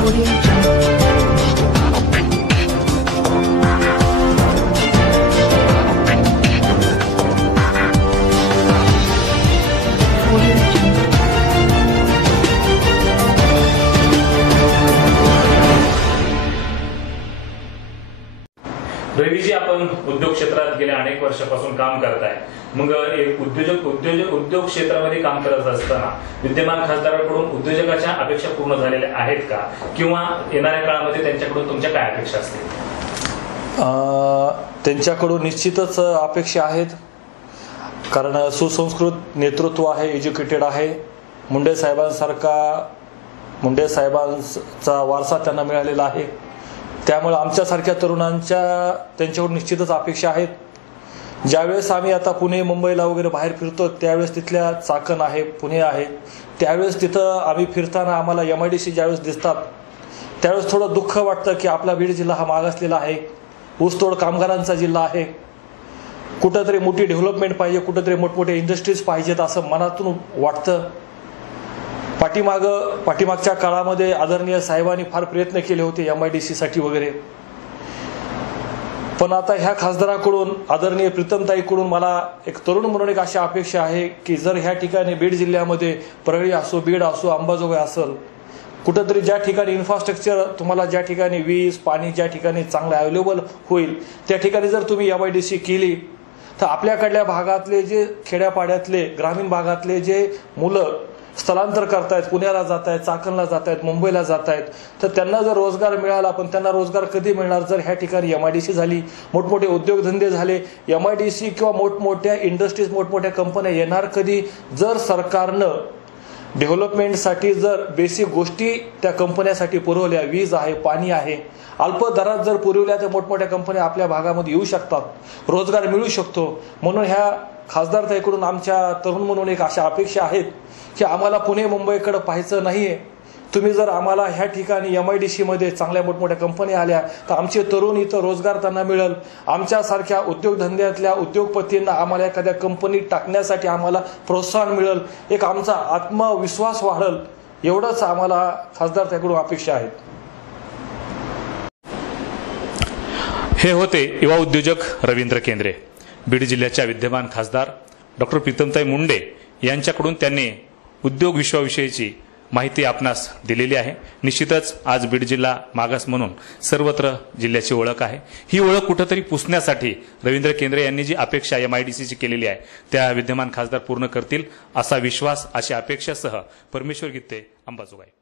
Audio Raviji आपण उद्योग क्षेत्रात गेल्या अनेक वर्षापासून काम करताय. मग एक उद्योजक उद्योजक उद्योग क्षेत्रामध्ये काम करत असताना विद्यमान खासदारांकडून उद्योजकाच्या अपेक्षा पूर्ण झालेल्या आहेत का? किंवा येणाऱ्या काळामध्ये त्यांच्याकडून तुमच्या काय अपेक्षा असतील? त्यांच्याकडून निश्चितच अपेक्षा आहेत. कारण सुसंस्कृत नेतृत्व आहे एज्युकेटेड आहे. मुंडे साहेबांसारखा मुंडे साहेबांचा वारसा त्यांना मिळालेला आहे. त्यामुळे आमच्यासारख्या तरुणांच्या त्यांच्याकडून निश्चितच अपेक्षा आहेत. ज्यावेळेस आम्ही आता पुणे मुंबईला वगैरे बाहेर फिरतो त्यावेळेस तिथल्या चाकण आहे पुणे आहे. त्यावेळेस तिथं आम्ही फिरताना आम्हाला एम आय डी सी ज्यावेळेस दिसतात त्यावेळेस थोडं दुःख वाटतं की आपला बीड जिल्हा हा मागासलेला आहे. ऊसतोड कामगारांचा जिल्हा आहे. कुठंतरी मोठी डेव्हलपमेंट पाहिजे कुठंतरी मोठमोठे इंडस्ट्रीज पाहिजेत असं मनातून वाटतं. पाठीमाग पाठीमागच्या काळामध्ये आदरणीय साहेबांनी फार प्रयत्न केले होते एम आय डी साठी वगैरे. पण आता ह्या खासदाराकडून आदरणीय प्रीतमताईकडून मला एक तरुण म्हणून एक अशी अपेक्षा आहे की जर ह्या ठिकाणी बीड जिल्ह्यामध्ये परळी असो बीड असो अंबाजोगाई असेल कुठंतरी ज्या ठिकाणी इन्फ्रास्ट्रक्चर तुम्हाला ज्या ठिकाणी वीज पाणी ज्या ठिकाणी चांगलं अवेलेबल होईल त्या ठिकाणी जर तुम्ही एम आय डी सी केली तर आपल्याकडल्या भागातले जे खेड्यापाड्यातले ग्रामीण भागातले जे मुलं स्थलांतर करतायत पुण्याला जात आहेत चाकणला जात आहेत मुंबईला जात आहेत तर त्यांना जर रोजगार मिळाला पण त्यांना रोजगार कधी मिळणार? जर ह्या ठिकाणी एम आय डी सी झाली मोठमोठे उद्योगधंदे झाले एम आय डी सी किंवा मोठमोठ्या इंडस्ट्रीज मोठमोठ्या कंपन्या येणार कधी? जर सरकारनं डेव्हलपमेंटसाठी जर बेसिक गोष्टी त्या कंपन्यासाठी पुरवल्या वीज आहे पाणी आहे अल्प दरात जर पुरवल्या तर मोठमोठ्या कंपन्या आपल्या भागामध्ये येऊ शकतात रोजगार मिळू शकतो. म्हणून ह्या खासदार ताईकडून आमच्या तरुण म्हणून एक अशा अपेक्षा आहेत की आम्हाला पुणे मुंबईकडे पाहायचं नाहीये. तुम्ही जर आम्हाला ह्या ठिकाणी एम आय डी सीमध्ये चांगल्या मोठमोठ्या कंपन्या आल्या तर आमचे तरुण इथं रोजगार त्यांना मिळेल. आमच्यासारख्या उद्योगधंद्यातल्या उद्योगपतींना आम्हाला एखाद्या कंपनीत टाकण्यासाठी आम्हाला प्रोत्साहन मिळेल. एक आमचा आत्मविश्वास वाढेल. एवढंच आम्हाला खासदार त्याकडून अपेक्षा आहेत. हे होते युवा उद्योजक रवींद्र केंद्रे. बीड जिल्ह्याच्या विद्यमान खासदार डॉक्टर प्रीतमताई मुंडे यांच्याकडून त्यांनी उद्योग विश्वाविषयीची माहिती आपणास दिलेली आहे. निश्चितच आज बीड जिल्हा मागास म्हणून सर्वत्र जिल्ह्याची ओळख आहे. ही ओळख कुठंतरी पुसण्यासाठी रवींद्र केंद्रे यांनी जी अपेक्षा एम आय डी सीची केलेली आहे त्या विद्यमान खासदार पूर्ण करतील असा विश्वास अशा अपेक्षासह परमेश्वर गीते अंबाजोगाई.